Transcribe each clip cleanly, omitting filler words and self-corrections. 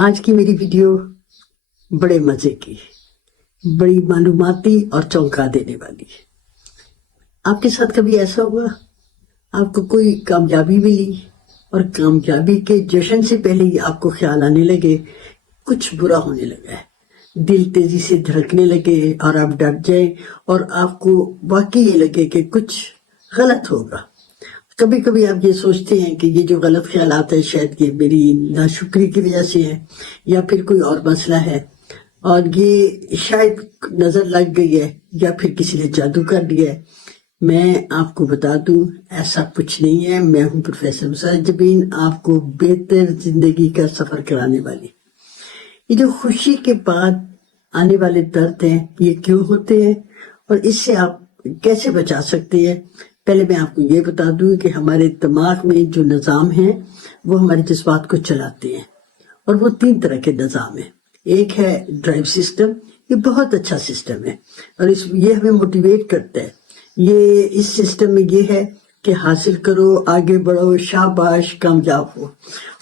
आज की मेरी वीडियो बड़े मजे की, बड़ी मालूमाती और चौंका देने वाली है। आपके साथ कभी ऐसा हुआ, आपको कोई कामयाबी मिली और कामयाबी के जश्न से पहले ही आपको ख्याल आने लगे कुछ बुरा होने लगा है, दिल तेजी से धड़कने लगे और आप डर जाए और आपको वाकई ये लगे कि कुछ गलत होगा। कभी कभी आप ये सोचते हैं कि ये जो गलत ख्याल आता है शायद ये मेरी नाशुक्री की वजह से है या फिर कोई और मसला है और ये शायद नजर लग गई है या फिर किसी ने जादू कर दिया है। मैं आपको बता दूं ऐसा कुछ नहीं है। मैं हूं प्रोफेसर मुसर्रत जबीन, आपको बेहतर जिंदगी का सफर कराने वाली। ये जो खुशी के बाद आने वाले दर्द हैं ये क्यों होते हैं और इससे आप कैसे बचा सकते हैं। पहले मैं आपको ये बता दूं कि हमारे दिमाग में जो निज़ाम है वो हमारे जज्बात को चलाते हैं और वो 3 तरह के निज़ाम है। एक है ड्राइव सिस्टम, ये बहुत अच्छा सिस्टम है और ये हमें मोटिवेट करता है। ये इस सिस्टम में ये है कि हासिल करो, आगे बढ़ो, शाबाश, कामयाब हो।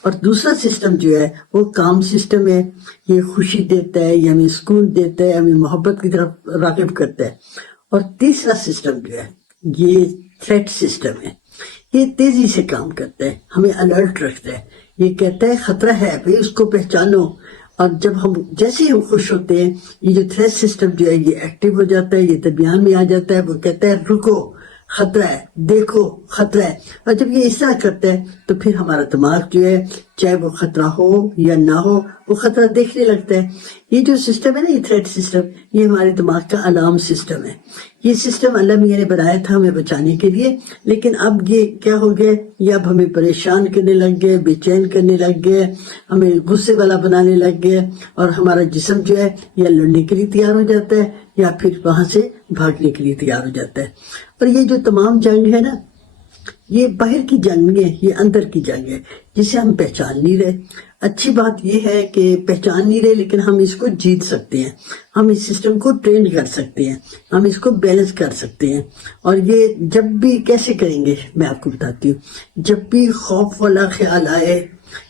और दूसरा सिस्टम जो है वो काम सिस्टम है, ये खुशी देता है, ये हमें सुकून देता है, हमें मोहब्बत की तरफ राग़िब करता है। और तीसरा सिस्टम जो है ये थ्रेट सिस्टम है, ये तेजी से काम करता है, हमें अलर्ट रखता है। ये कहता है खतरा है भाई, उसको पहचानो। और जब हम जैसे ही हम खुश होते हैं ये जो थ्रेट सिस्टम जो है ये एक्टिव हो जाता है, ये दरमियान में आ जाता है। वो कहता है रुको, खतरा है, देखो खतरा है। और जब ये इस तरह करता है तो फिर हमारा दिमाग जो है चाहे वो खतरा हो या ना हो वो खतरा देखने लगता है। ये जो सिस्टम है ना, ये थ्रेट सिस्टम, ये हमारे दिमाग का अलार्म सिस्टम है। ये सिस्टम अल्लाह मियां ने बनाया था हमें बचाने के लिए, लेकिन अब ये क्या हो गया, ये अब हमें परेशान करने लग गए, बेचैन करने लग गए, हमें गुस्से वाला बनाने लग गए और हमारा जिस्म जो है या लड़ने के लिए तैयार हो जाता है या फिर वहां से भागने के लिए तैयार हो जाता है। और ये जो तमाम जंग है ना, ये बाहर की जंग नहीं है, ये अंदर की जंग है जिसे हम पहचान नहीं रहे। अच्छी बात ये है कि पहचान नहीं रहे, लेकिन हम इसको जीत सकते हैं, हम इस सिस्टम को ट्रेन कर सकते हैं, हम इसको बैलेंस कर सकते हैं। और ये जब भी कैसे करेंगे मैं आपको बताती हूँ। जब भी खौफ वाला ख्याल आए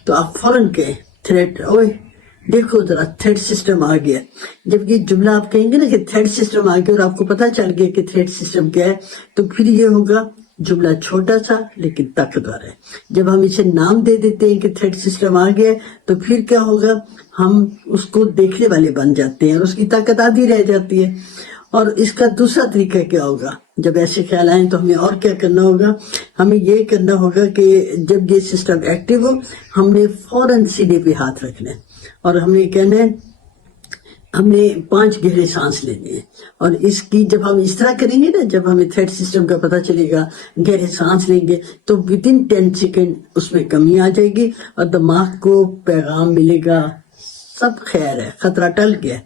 तो आप फौरन कहें थ्रेट, ओए देखो जरा थ्रेट सिस्टम आ गया। जब ये जुमला आप कहेंगे ना कि थ्रेट सिस्टम आ गया और आपको पता चल गया कि थ्रेट सिस्टम क्या है, तो फिर ये होगा जुमला छोटा सा लेकिन ताकतवर है। जब हम इसे नाम दे देते हैं कि थ्रेट सिस्टम आ गया तो फिर क्या होगा, हम उसको देखने वाले बन जाते हैं और उसकी ताकत आधी रह जाती है। और इसका दूसरा तरीका क्या होगा, जब ऐसे ख्याल आए तो हमें और क्या करना होगा, हमें ये करना होगा कि जब ये सिस्टम एक्टिव हो हमने फौरन सीने पे हाथ रखना है और हमने कहना है, हमने 5 गहरे सांस लेने हैं। और इसकी जब हम इस तरह करेंगे ना, जब हमें थ्रेट सिस्टम का पता चलेगा, गहरे सांस लेंगे तो विदिन 10 सेकेंड उसमें कमी आ जाएगी और दिमाग को पैगाम मिलेगा सब खैर है, खतरा टल गया।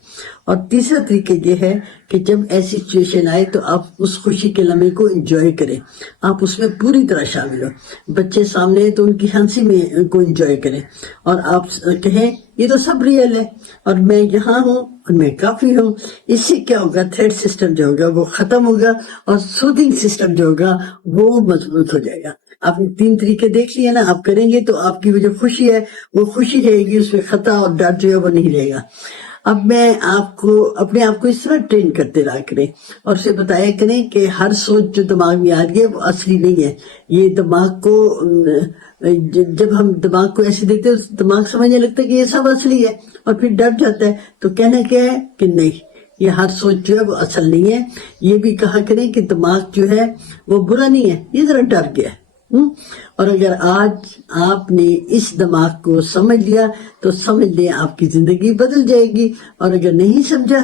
और तीसरा तरीका ये है कि जब ऐसी सिचुएशन आए तो आप उस खुशी के लम्हे को एंजॉय करें, आप उसमें पूरी तरह शामिल हो। बच्चे सामने हैं तो उनकी हंसी में को एंजॉय करें और आप कहें ये तो सब रियल है और मैं यहाँ हूँ और मैं काफी हूँ। इससे क्या होगा, थ्रेट सिस्टम जो होगा वो खत्म होगा और सूदिंग सिस्टम जो होगा वो मजबूत हो जाएगा। आपने 3 तरीके देख लिए ना, आप करेंगे तो आपकी वो जो खुशी है वो खुशी रहेगी, उसमें खतरा और डर जो है वो नहीं रहेगा। अब मैं आपको अपने आप को इस तरह ट्रेन करते रहा करें और उसे बताया करें कि हर सोच जो दिमाग में आ रही है वो असली नहीं है। ये दिमाग को जब हम दिमाग को ऐसे देखते हैं तो दिमाग समझने लगता है कि ये सब असली है और फिर डर जाता है। तो कहना क्या है कि नहीं, ये हर सोच जो है वो असल नहीं है। ये भी कहा करें कि दिमाग जो है वो बुरा नहीं है, ये जरा डर गया है। और अगर आज आपने इस दिमाग को समझ लिया तो समझ लें आपकी जिंदगी बदल जाएगी, और अगर नहीं समझा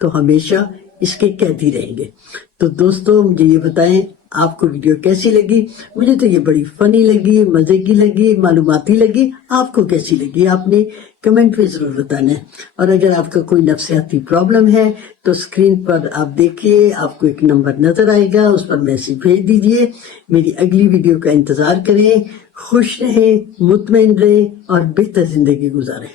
तो हमेशा इसके कैदी रहेंगे। तो दोस्तों मुझे ये बताएं आपको वीडियो कैसी लगी। मुझे तो ये बड़ी फनी लगी, मजे की लगी, मालूमाती लगी। आपको कैसी लगी आपने कमेंट में जरूर बताना है। और अगर आपका कोई नफ्सियाती प्रॉब्लम है तो स्क्रीन पर आप देखिए, आपको एक नंबर नजर आएगा, उस पर मैसेज भेज दीजिए। मेरी अगली वीडियो का इंतजार करें। खुश रहें, मुतमईन रहें और बेहतर जिंदगी गुजारें।